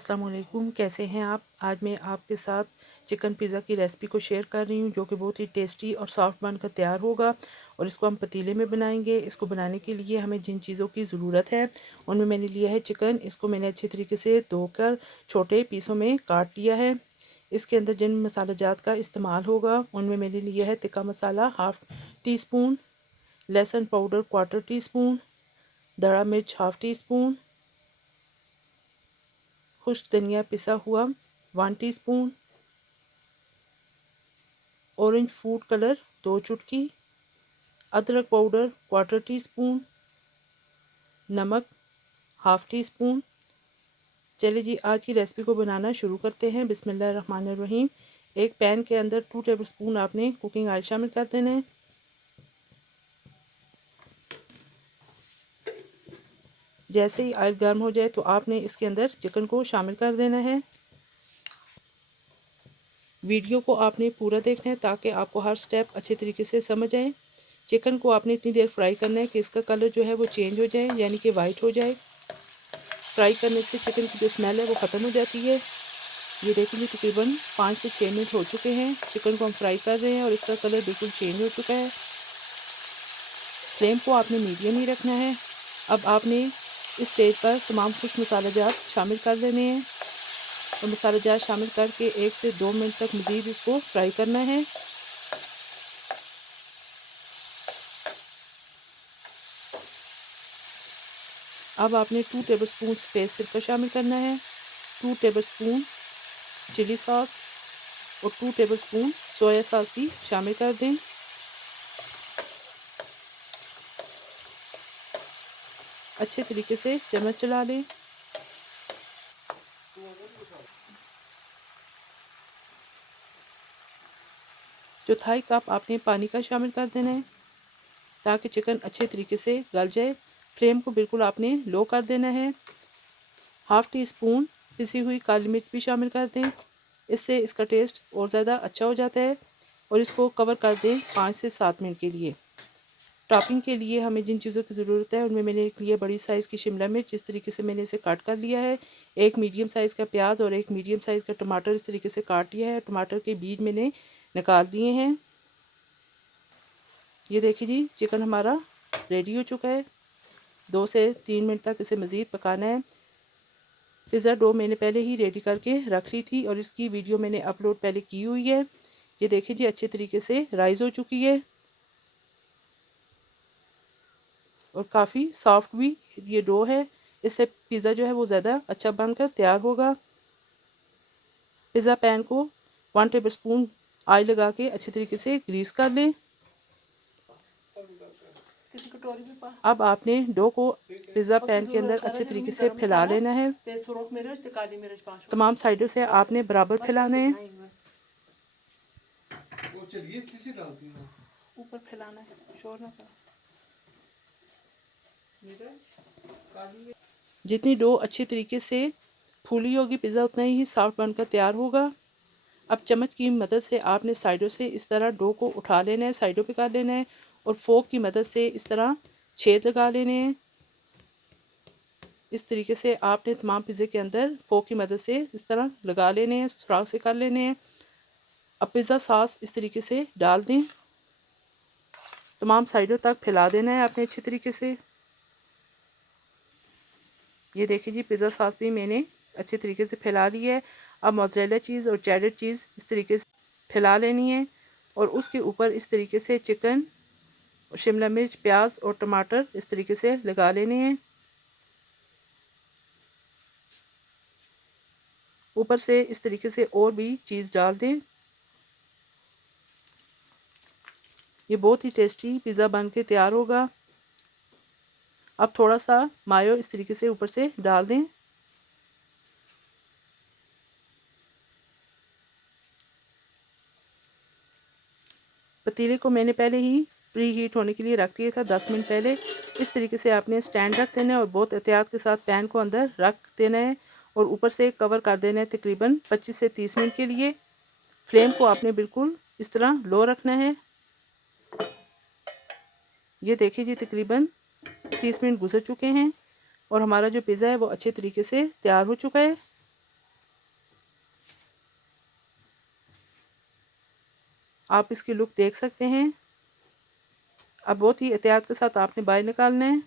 अस्सलाम वालेकुम, कैसे हैं आप। आज मैं आपके साथ चिकन पिज़्ज़ा की रेसिपी को शेयर कर रही हूँ जो कि बहुत ही टेस्टी और सॉफ्ट बनकर तैयार होगा। और इसको हम पतीले में बनाएंगे। इसको बनाने के लिए हमें जिन चीज़ों की ज़रूरत है उनमें मैंने लिया है चिकन। इसको मैंने अच्छे तरीके से धोकर छोटे पीसों में काट लिया है। इसके अंदर जिन मसाला जात का इस्तेमाल होगा उनमें मैंने लिया है तिक्का मसाला 1/2 टी स्पून, लहसुन पाउडर 1/4 टी स्पून, दड़ा मिर्च 1/2 टी स्पून, खुश्क धनिया पिसा हुआ 1 टीस्पून, ऑरेंज फूड कलर 2 चुटकी, अदरक पाउडर 1/4 टी स्पून, नमक 1/2 टी स्पून। चलिए जी, आज की रेसिपी को बनाना शुरू करते हैं। बिस्मिल्लाहिर्रहमानिर्रहीम। एक पैन के अंदर 2 टेबलस्पून आपने कुकिंग ऑयल शामिल कर देना है। जैसे ही ऑयल गर्म हो जाए तो आपने इसके अंदर चिकन को शामिल कर देना है। वीडियो को आपने पूरा देखना है ताकि आपको हर स्टेप अच्छे तरीके से समझ आए। चिकन को आपने इतनी देर फ्राई करना है कि इसका कलर जो है वो चेंज हो जाए, यानी कि वाइट हो जाए। फ्राई करने से चिकन की जो स्मेल है वो ख़त्म हो जाती है। ये देखिए तकरीबन 5 से 6 मिनट हो चुके हैं। चिकन को हम फ्राई कर रहे हैं और इसका कलर बिल्कुल चेंज हो चुका है। फ्लेम को आपने मीडियम ही रखना है। अब आपने इस स्टेज पर तमाम खुश्क मसाला जात शामिल कर देने हैं और मसाला जात शामिल करके 1 से 2 मिनट तक मज़ीद इसको फ्राई करना है। अब आपने 2 टेबलस्पून सफ़ेद सिरका शामिल करना है, 2 टेबलस्पून चिली सॉस और 2 टेबलस्पून सोया सॉस भी शामिल कर दें। अच्छे तरीके से चम्मच चला लें। चौथाई कप आपने पानी का शामिल कर देना है ताकि चिकन अच्छे तरीके से गल जाए। फ्लेम को बिल्कुल आपने लो कर देना है। 1/2 टी स्पून पिसी हुई काली मिर्च भी शामिल कर दें। इससे इसका टेस्ट और ज़्यादा अच्छा हो जाता है। और इसको कवर कर दें 5 से 7 मिनट के लिए। टॉपिंग के लिए हमें जिन चीज़ों की ज़रूरत है उनमें मैंने एक लिया बड़ी साइज़ की शिमला मिर्च। इस तरीके से मैंने इसे काट कर लिया है। एक मीडियम साइज़ का प्याज और एक मीडियम साइज़ का टमाटर इस तरीके से काट लिया है। टमाटर के बीज मैंने निकाल दिए हैं। ये देखिए जी, चिकन हमारा रेडी हो चुका है। 2 से 3 मिनट तक इसे मज़ीद पकाना है। पिज़्ज़ा डो मैंने पहले ही रेडी करके रख ली थी और इसकी वीडियो मैंने अपलोड पहले की हुई है। ये देखिए जी, अच्छे तरीके से राइज़ हो चुकी है और काफ़ी सॉफ्ट भी ये डो है। इससे पिज़्ज़ा जो है वो ज़्यादा अच्छा बनकर तैयार होगा। पिज़्ज़ा पैन को 1 टेबलस्पून ऑयल लगा के अच्छे तरीके से ग्रीस कर लें। अब आपने डो को पिज़्ज़ा पैन के अंदर अच्छे तरीके से फैला लेना है। तमाम साइडों से आपने बराबर फैलाना है। ऊपर फैलाना है, शोर ना करो। जितनी डो अच्छी तरीके से फूली होगी पिज़्ज़ा उतना ही सॉफ्ट बनकर तैयार होगा। अब चम्मच की मदद से आपने साइडों से इस तरह डो को उठा लेना है, साइडों पे कर लेना है और फोक की मदद से इस तरह छेद लगा लेने हैं। इस तरीके से आपने तमाम पिज़्ज़े के अंदर फोक की मदद से इस तरह लगा लेने हैं, सुराख से कर लेने हैं। अब पिज़्ज़ा सॉस इस तरीके से डाल दें। तमाम साइडों तक फैला देना है आपने अच्छे तरीके से। ये देखिए जी, पिज़्ज़ा सॉस भी मैंने अच्छे तरीके से फैला ली है। अब मोज़रेला चीज़ और चेडर चीज़ इस तरीके से फैला लेनी है और उसके ऊपर इस तरीके से चिकन, शिमला मिर्च, प्याज और टमाटर इस तरीके से लगा लेने हैं। ऊपर से इस तरीके से और भी चीज़ डाल दें। ये बहुत ही टेस्टी पिज़्ज़ा बन के तैयार होगा। अब थोड़ा सा मायो इस तरीके से ऊपर से डाल दें। पतीले को मैंने पहले ही प्री हीट होने के लिए रख दिया था 10 मिनट पहले। इस तरीके से आपने स्टैंड रख देना है और बहुत एहतियात के साथ पैन को अंदर रख देना है और ऊपर से कवर कर देना है तकरीबन 25 से 30 मिनट के लिए। फ्लेम को आपने बिल्कुल इस तरह लो रखना है। ये देखिए जी, तकरीबन 30 मिनट गुजर चुके हैं और हमारा जो पिज़्ज़ा है वो अच्छे तरीके से तैयार हो चुका है। आप इसकी लुक देख सकते हैं। अब बहुत ही एहतियात के साथ आपने बाहर निकालना है।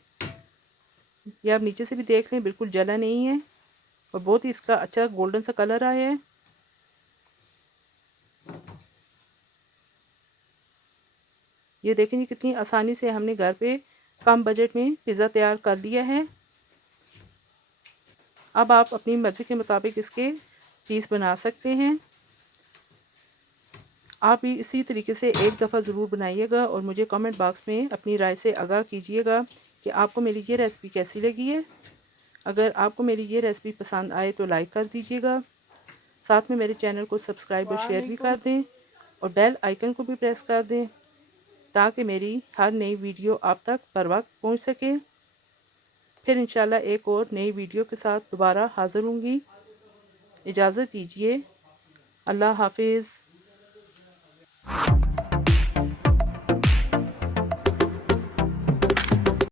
ये आप नीचे से भी देख लें, बिल्कुल जला नहीं है और बहुत ही इसका अच्छा गोल्डन सा कलर आया है। ये देखें जी कितनी आसानी से हमने घर पे कम बजट में पिज़्ज़ा तैयार कर लिया है। अब आप अपनी मर्ज़ी के मुताबिक इसके पीस बना सकते हैं। आप भी इसी तरीके से एक दफ़ा ज़रूर बनाइएगा और मुझे कमेंट बॉक्स में अपनी राय से आगाह कीजिएगा कि आपको मेरी ये रेसिपी कैसी लगी है। अगर आपको मेरी ये रेसिपी पसंद आए तो लाइक कर दीजिएगा, साथ में मेरे चैनल को सब्सक्राइब और शेयर भी कर दें और बेल आइकन को भी प्रेस कर दें ताकि मेरी हर नई वीडियो आप तक बर वक्त पहुँच सके। फिर इंशाल्लाह एक और नई वीडियो के साथ दोबारा हाज़िर होंगी। इजाज़त दीजिए। अल्लाह हाफिज़।